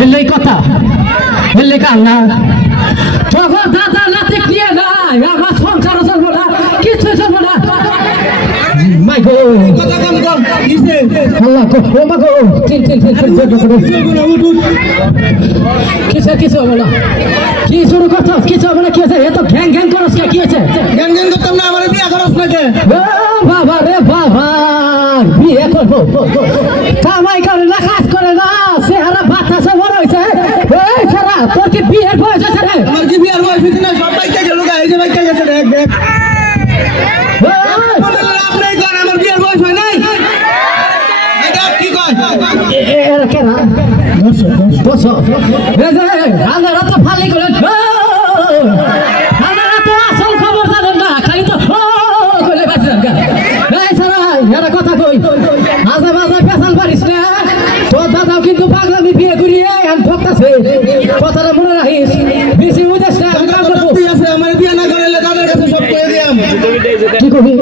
হেললেই কথা হেললে কান্না তখন দাদা নাতে নিয়ে নাই আমার সংসার চলবো না কিছু চলবো না মাই গো কথা কম কম কিসে আল্লাহ গো ও মা গো তিন কিছু হবে না কি শুরু করছো কিছু হবে না কি আছে এত ঘ্যাং ঘ্যাং করছ কি আছে গান গান করতাম না আমার বিয়া করছ না কে বাবা রে বাবা বিয়ে করবো কামাই করে না কাজ করে না চেহারা বাতাসে বড় হয়েছে এই সারা তোর কি বিয়ের বয়স আছে রে আমার কি বিয়ার বয়স হইছে না সব বাইকে গেল গা এই যে বাইকে গেছে দেখ দেখ আপনি কোন আমার বিয়ার বয়স হয় নাই এটা কি কয় এরা কেন বস আমরা তো ফালি করে আমরা তো আসল খবর জানেন না খালি তো করে বাঁচলেন এই সারা এরা কথা কই মাঝে মাঝে পেশাল পারিস না তোর দাদাও কিন্তু পাগলামি বিয়ে করিয়ে আমি ঠকতেছে কথাটা মনে রাখিস বেশি বুঝেছ না আমি কাম করবো আছে আমার বিয়া না করাইলে তাদের কাছে সব কয়ে দিয়াম কি করবি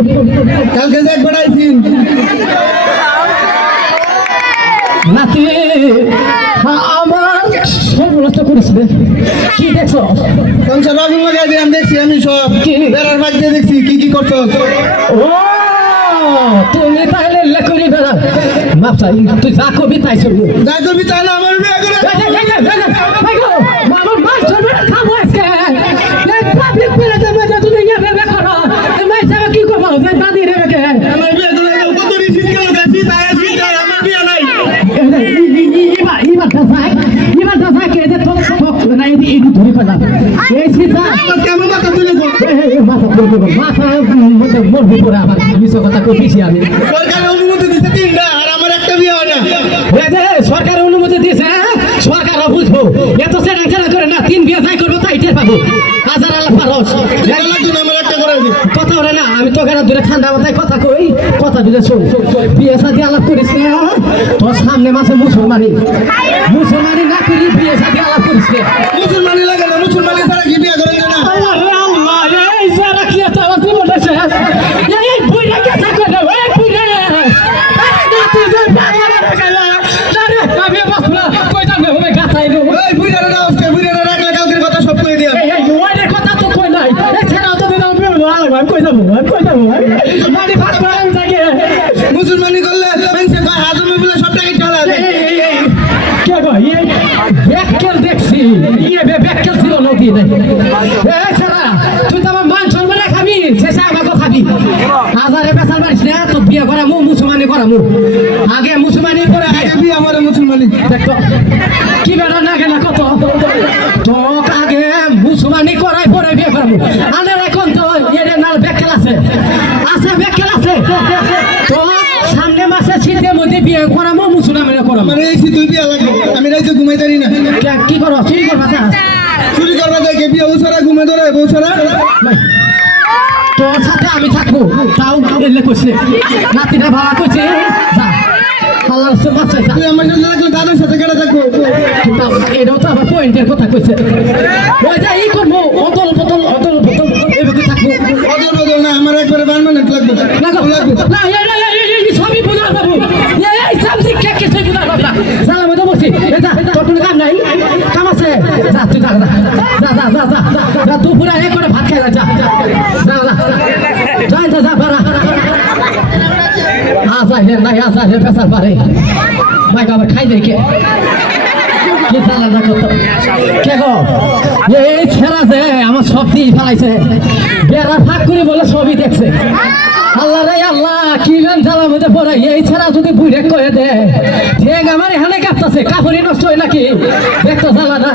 কালকে যে একবার আইছিন নাতি আমার সব নষ্ট করিস রে কি দেখছো সংসার আগুন লাগাই দিলাম দেখছি আমি সব কি? বেড়ার বাদ দিয়ে দেখছি কি কি করছো ও তুমি তাহলে লেখনি বেড়া মাপ চাই তুই যা কবি তাই শুনবি যাই করবি তাই না আমার বিয়া করে আমার মাছ চলবে না খাবো আজকে পাবলিক পেরে যাবে যে তুমি ইয়ে ভেবে করো মাছ যাবে কি করবো দাদি রে বেকে আমার বিয়া করে কত রিসিট গেল গাছি তাই আসি তাই আমার বিয়া নাই এবার দাসায় কে যে তোর না এই ধরে কথা এই সিধা আমার কেমন মাথা তুলে গো মাথা মধ্যে মরবি পরে আমার মিশো কথা কই পিছি আমি সরকার অনুমতি দিছে তিনটা আর আমার একটা বিয়া হয় না সরকার অনুমতি দিয়েছে সরকার বুঝবো এত সেটা খেলা করে না তিন বিয়ে যাই করবো তাই টের পাবো হাজার আলাপ পারস আমার একটা করে দিই কথা বলে না আমি তোকে দূরে ঠান্ডা মাথায় কথা কই কথা দিলে শোন বিয়ে শাদি আলাপ করিস না তোর সামনে মাসে মুসলমানি না করি বিয়ে শাদি আলাপ করিস না মুসলমানি লাগে না মুসলমানি ছাড়া কি বিয়া করেন না এই সারা কি এত আমার জীবনটা শেষ এই বুড়া কে থাকে না ওই বুড়া তুই যে পাগলা রে আরে আমি বসলা কই যাবে ওই গাছাই নো এই বুইড়ারে না আজকে বুইড়ারে রাখলে কালকের কথা সব কই দিয়াম এই ওইদের কথা তো কই নাই এই ছেড়া তো দিলাম আমি কই যাবো মাটি ফাট করে আমি যাই মুসলমানি করলে মানুষে কয় হাজমে বলে সব টাকা চলে আছে কে ভাই এই ব্যাককেল দেখছি ইয়ে ব্যাককেল ছিল নদী নাই এই ছেড়া তুই তো আমার মান সম্মান খাবি শেষে আমাকে খাবি হাজারে পেশাল পারিস না তো বিয়ে করামু মুসলমানি করামু আগে মুসলমানি করে আগে বিয়া আমার মুসলমানি দেখতো কি বেড়া না কেনা কত তো আগে মুসলমানি করাই পরে বিয়ে করামু আনের এখন তো এর নাল ব্যাককেল আছে ব্যাককেল আছে তো সামনে মাসে শীতের মধ্যে বিয়ে করামু মুসলমানি করামু মানে এই তুই বিয়া লাগবে আমি রাইতে ঘুমাই পারি না কি করো চুরি করবা তা চুরি করবা দেখে বিয়া বছরা ঘুমে ধরে বছরা তোর সাথে আমি থাকবো তাও এলে করছে নাতিটা ভাড়া করছে যা আল্লাহ বাচ্চা তুই আমার সাথে লাগলে দাদার সাথে কেটে থাকবো এটাও তো আবার পয়েন্টের কথা কইছে ওই যে ই করবো অদল বদল এভাবে থাকবো অদল বদল না আমার একবারে পার্মানেন্ট লাগবে না এই সবই বুঝার বাবু এই সাবজি কে কিছুই বুঝার বাবু না সালা মতো বসি যা তোর কোনো কাম নাই কাম আছে যা তুই যা দুপুরে এক করে ভাত খাই যা পারা আসা হে নাই আসা হে পেশার পারে মাই বাবা খাই দেয় কে কি চালা না কত কে গো এই ছেড়া যে আমার সব দিয়ে ফেলাইছে বেড়া ফাঁক করে বলে সবই দেখছে আল্লাহ রে আল্লাহ কি গান জ্বালার মধ্যে পড়ে এই ছাড়া যদি বুড়ে কয়ে দেয় ঠিক আমার এখানে কাঁপতেছে কাপড়ই নষ্ট হয় নাকি দেখতো জ্বালা না